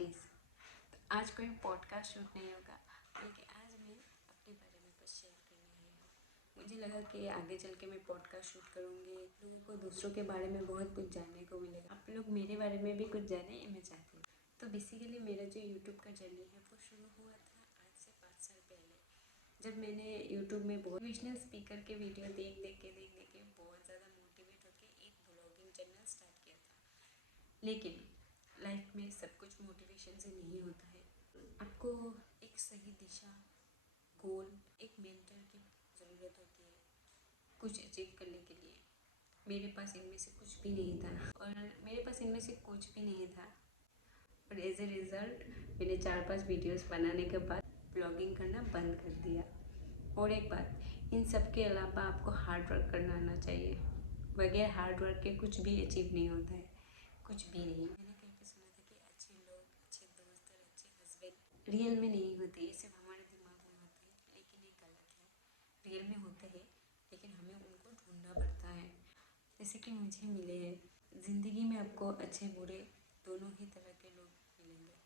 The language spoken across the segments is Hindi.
गाइस, तो आज कोई पॉडकास्ट शूट नहीं होगा, बल्कि आज मैं अपने बारे में कुछ शेयर करने आई हूँ। मुझे लगा कि आगे चल के मैं पॉडकास्ट शूट करूँगी, लोगों को दूसरों के बारे में बहुत कुछ जानने को मिलेगा। आप लोग मेरे बारे में भी कुछ जाने ये मैं चाहती हूँ। तो बेसिकली मेरा जो यूट्यूब का जर्नी है वो शुरू हुआ था आज से 5 साल पहले, जब मैंने यूट्यूब में बहुत मोटिवेशनल स्पीकर के वीडियो देख देख के बहुत ज़्यादा मोटिवेट होकर एक ब्लॉगिंग चैनल स्टार्ट किया था। लेकिन लाइफ में सब कुछ मोटिवेशन से नहीं होता है। आपको एक सही दिशा, गोल, एक मेंटर की ज़रूरत होती है कुछ अचीव करने के लिए। मेरे पास इनमें से कुछ भी नहीं था, और मेरे पास इनमें से कुछ भी नहीं था, और एज ए रिज़ल्ट मैंने 4-5 वीडियोस बनाने के बाद ब्लॉगिंग करना बंद कर दिया। और एक बात, इन सब के अलावा आपको हार्ड वर्क करना आना चाहिए। बगैर हार्ड वर्क के कुछ भी अचीव नहीं होता है, कुछ भी नहीं। मैंने कहीं पे सुना था कि अच्छे लोग, अच्छे दोस्त और अच्छे हस्बैंड रियल में नहीं होते, ये सिर्फ हमारे दिमाग में होते हैं, लेकिन ये गलत है। रियल में होते हैं, लेकिन हमें उनको ढूंढना पड़ता है। जैसे कि मुझे मिले हैं, ज़िंदगी में आपको अच्छे बुरे दोनों ही तरह के लोग मिलेंगे।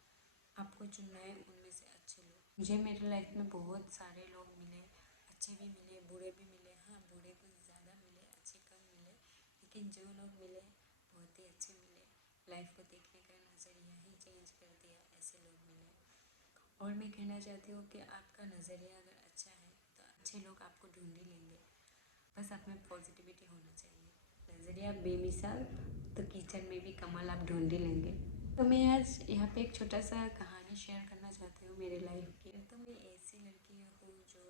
आपको चुनना है उनमें से अच्छे लोग। मुझे मेरे लाइफ में बहुत सारे लोग मिले, अच्छे भी मिले, बुरे भी मिले। हाँ, बुरे कुछ ज़्यादा मिले, अच्छे कम मिले, लेकिन जो लोग मिले बहुत ही अच्छे मिले। लाइफ को देखने का नज़रिया ही चेंज कर दिया, ऐसे लोग मिले। और मैं कहना चाहती हूँ कि आपका नज़रिया अगर अच्छा है तो अच्छे लोग आपको ढूंढ ही लेंगे। बस आप में पॉजिटिविटी होना चाहिए। नज़रिया बेमिसाल तो किचन में भी कमाल आप ढूंढ ही लेंगे। तो मैं आज यहाँ पे एक छोटा सा कहानी शेयर करना चाहती हूँ मेरे लाइफ की। तो मैं ऐसी लड़की हूँ जो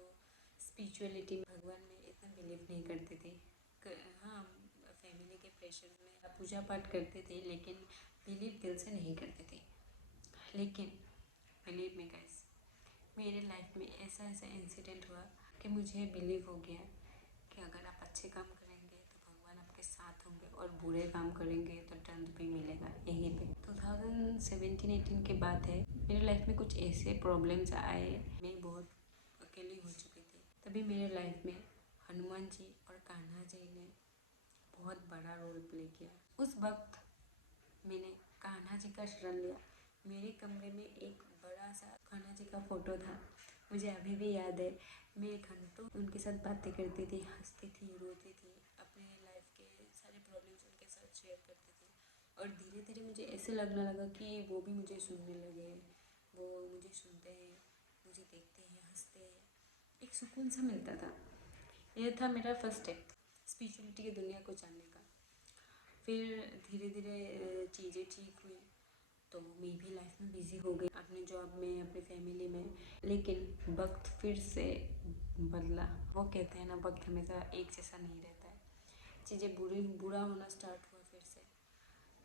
स्पिरिचुअलिटी में, भगवान में इतना बिलीव नहीं करती थी। हाँ, फैमिली के प्रेशर में पूजा पाठ करते थे, लेकिन बिलीव दिल से नहीं करते थे। लेकिन बिलीव में गाइस, मेरे लाइफ में ऐसा इंसिडेंट हुआ कि मुझे बिलीव हो गया कि अगर आप अच्छे काम करेंगे तो भगवान आपके साथ होंगे, और बुरे काम करेंगे तो दंड भी मिलेगा यहीं पे। 2017-18 की बात है। मेरे लाइफ में कुछ ऐसे प्रॉब्लम्स आए, मैं बहुत अकेली हो चुकी थी। तभी मेरे लाइफ में हनुमान जी और कान्हा जी ने बहुत बड़ा रोल प्ले किया। उस वक्त मैंने कान्हा जी का शरण लिया। मेरे कमरे में एक बड़ा सा कान्हा जी का फ़ोटो था। मुझे अभी भी याद है, मैं घंटों उनके साथ बातें करती थी, हंसती थी, रोती थी, अपने लाइफ के सारे प्रॉब्लम्स उनके साथ शेयर करती थी। और धीरे धीरे मुझे ऐसे लगने लगा कि वो भी मुझे सुनने लगे, वो मुझे सुनते हैं, मुझे देखते हैं, हंसते हैं। एक सुकून सा मिलता था। यह था मेरा फर्स्ट स्टेप स्पिरिचुअलिटी की दुनिया को जानने का। फिर धीरे धीरे चीज़ें ठीक हुई, तो मैं भी लाइफ में बिज़ी हो गई, अपने जॉब में, अपनी फैमिली में। लेकिन वक्त फिर से बदला। वो कहते हैं ना, वक्त हमेशा एक जैसा नहीं रहता है। चीज़ें बुरा होना स्टार्ट हुआ फिर से।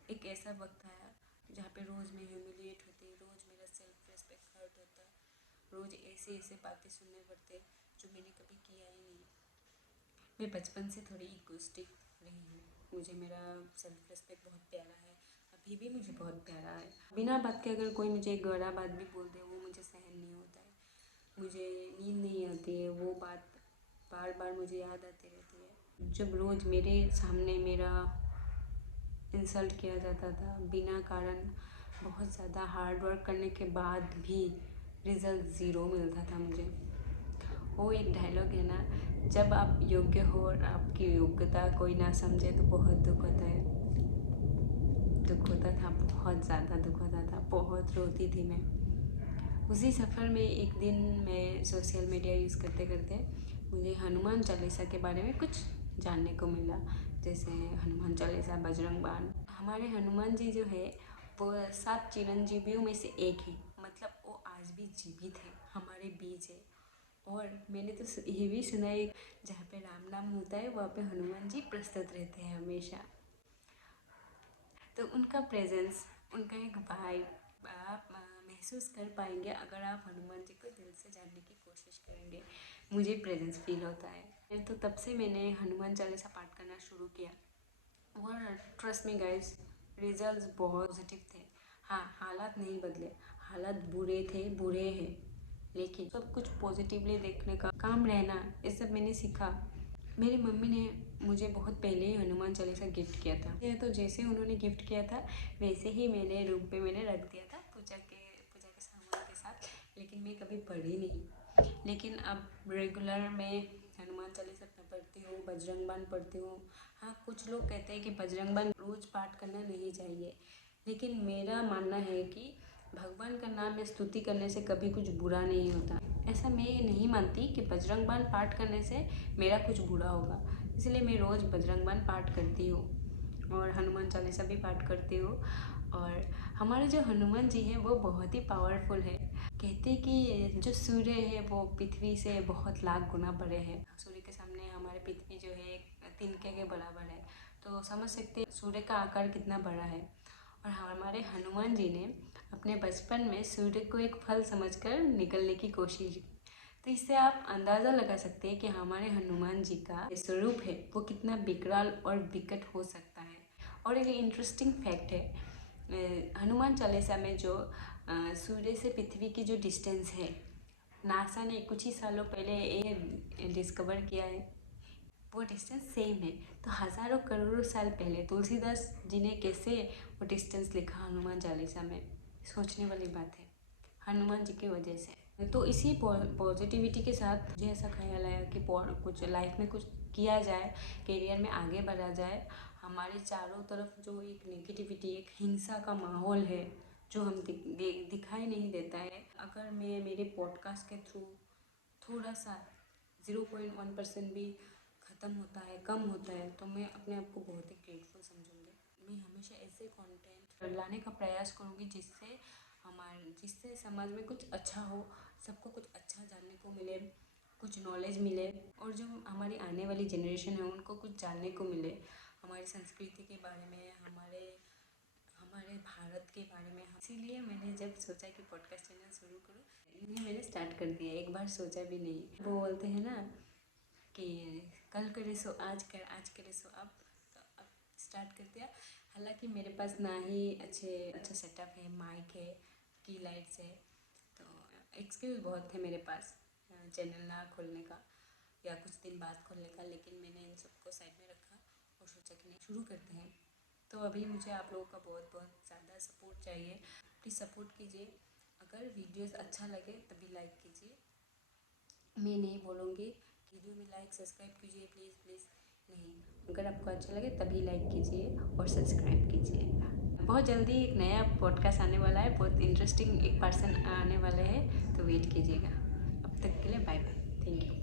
एक ऐसा वक्त आया जहाँ पे रोज़ मैं ह्यूमिलिएट होती, रोज़ मेरा सेल्फ रिस्पेक्ट हर्ट होता, रोज़ ऐसे ऐसे बातें सुनने पड़ते जो मैंने कभी किया ही नहीं। मैं बचपन से थोड़ी इगोइस्टिक रही हूँ। मुझे मेरा सेल्फ रिस्पेक्ट बहुत प्यारा है, अभी भी मुझे बहुत प्यारा है। बिना बात के अगर कोई मुझे एक गौरा बात भी बोल दे, वो मुझे सहन नहीं होता है। मुझे नींद नहीं आती है, वो बात बार बार मुझे याद आती रहती है। जब रोज़ मेरे सामने मेरा इंसल्ट किया जाता था बिना कारण, बहुत ज़्यादा हार्ड वर्क करने के बाद भी रिज़ल्ट ज़ीरो मिलता था मुझे। वो एक डायलॉग है ना, जब आप योग्य हो और आपकी योग्यता कोई ना समझे तो बहुत दुख होता है। दुख होता था, बहुत ज़्यादा दुख होता था, बहुत रोती थी मैं। उसी सफ़र में एक दिन मैं सोशल मीडिया यूज़ करते करते मुझे हनुमान चालीसा के बारे में कुछ जानने को मिला। जैसे हनुमान चालीसा, बजरंग बाण। हमारे हनुमान जी जो है वो 7 चिरंजीवियों में से एक है, मतलब वो आज भी जीवित है, हमारे बीच है। और मैंने तो ये भी सुना है, जहाँ पे राम नाम होता है वहाँ पे हनुमान जी प्रस्तुत रहते हैं हमेशा। तो उनका प्रेजेंस, उनका एक वाइब आप महसूस कर पाएंगे अगर आप हनुमान जी को दिल से जानने की कोशिश करेंगे। मुझे प्रेजेंस फील होता है। तो तब से मैंने हनुमान चालीसा पाठ करना शुरू किया, और ट्रस्ट मी गाइस, रिजल्ट्स बहुत पॉजिटिव थे। हाँ, हालात नहीं बदले, हालात बुरे थे, बुरे हैं, लेकिन सब कुछ पॉजिटिवली देखने का, काम रहना, ये सब मैंने सीखा। मेरी मम्मी ने मुझे बहुत पहले ही हनुमान चालीसा गिफ्ट किया था। ये तो जैसे उन्होंने गिफ्ट किया था वैसे ही मैंने रूम पे मैंने रख दिया था पूजा के पढ़ी नहीं, लेकिन अब रेगुलर में हनुमान चालीसा पढ़ती हूँ, बजरंग बाण पढ़ती हूँ। हाँ, कुछ लोग कहते हैं कि बजरंग बाण रोज़ पाठ करना नहीं चाहिए, लेकिन मेरा मानना है कि भगवान का नाम में स्तुति करने से कभी कुछ बुरा नहीं होता। ऐसा मैं नहीं मानती कि बजरंग बाण पाठ करने से मेरा कुछ बुरा होगा, इसलिए मैं रोज़ बजरंग बाण पाठ करती हूँ और हनुमान चालीसा भी पाठ करती हूँ। और हमारे जो हनुमान जी हैं वो बहुत ही पावरफुल है। कहते हैं कि जो सूर्य है वो पृथ्वी से बहुत लाख गुना बड़े हैं। सूर्य के सामने हमारे पृथ्वी जो है एक तिनके के बराबर है, तो समझ सकते हैं सूर्य का आकार कितना बड़ा है। और हमारे हनुमान जी ने अपने बचपन में सूर्य को एक फल समझकर निकलने की कोशिश की। तो इससे आप अंदाज़ा लगा सकते हैं कि हमारे हनुमान जी का स्वरूप है वो कितना विकराल और विकट हो सकता है। और एक इंटरेस्टिंग फैक्ट है, हनुमान चालीसा में जो सूर्य से पृथ्वी की जो डिस्टेंस है, नासा ने कुछ ही सालों पहले ये डिस्कवर किया है, वो डिस्टेंस सेम है। तो हज़ारों करोड़ों साल पहले तुलसीदास जी ने कैसे वो डिस्टेंस लिखा हनुमान चालीसा में, सोचने वाली बात है, हनुमान जी की वजह से। तो इसी पॉजिटिविटी के साथ मुझे ऐसा ख्याल आया कि कुछ लाइफ में कुछ किया जाए, करियर में आगे बढ़ा जाए। हमारे चारों तरफ जो एक नेगेटिविटी, एक हिंसा का माहौल है जो हम दिखाई नहीं देता है, अगर मैं मेरे पॉडकास्ट के थ्रू थोड़ा सा 0.1% भी ख़त्म होता है, कम होता है, तो मैं अपने आप को बहुत ही ग्रेटफुल समझूंगी। मैं हमेशा ऐसे कंटेंट लाने का प्रयास करूँगी जिससे समाज में कुछ अच्छा हो, सबको कुछ अच्छा जानने को मिले, कुछ नॉलेज मिले, और जो हमारी आने वाली जनरेशन है उनको कुछ जानने को मिले हमारी संस्कृति के बारे में, हमारे भारत के बारे में। इसीलिए मैंने जब सोचा कि पॉडकास्ट चैनल शुरू करूँ, ये मैंने स्टार्ट कर दिया, एक बार सोचा भी नहीं। वो बोलते हैं ना कि कल करे सो आज कर, आज करे सो अब, तो अब स्टार्ट कर दिया। हालांकि मेरे पास ना ही अच्छा सेटअप है, माइक है, की लाइट्स है, तो एक्सक्यूज़ बहुत थे मेरे पास चैनल ना खोलने का या कुछ दिन बाद खोलने का, लेकिन मैंने इन सबको साइड में रखा और सोचा कि नहीं, शुरू करते हैं। तो अभी मुझे आप लोगों का बहुत बहुत ज़्यादा सपोर्ट चाहिए, प्लीज़ सपोर्ट कीजिए। अगर वीडियोस अच्छा लगे तभी लाइक कीजिए, मैं नहीं बोलूँगी वीडियो में लाइक सब्सक्राइब कीजिए, प्लीज़ प्लीज़ नहीं, अगर आपको अच्छा लगे तभी लाइक कीजिए और सब्सक्राइब कीजिए। बहुत जल्दी एक नया पॉडकास्ट आने वाला है, बहुत इंटरेस्टिंग एक पर्सन आने वाले हैं, तो वेट कीजिएगा। अब तक के लिए बाय बाय, थैंक यू।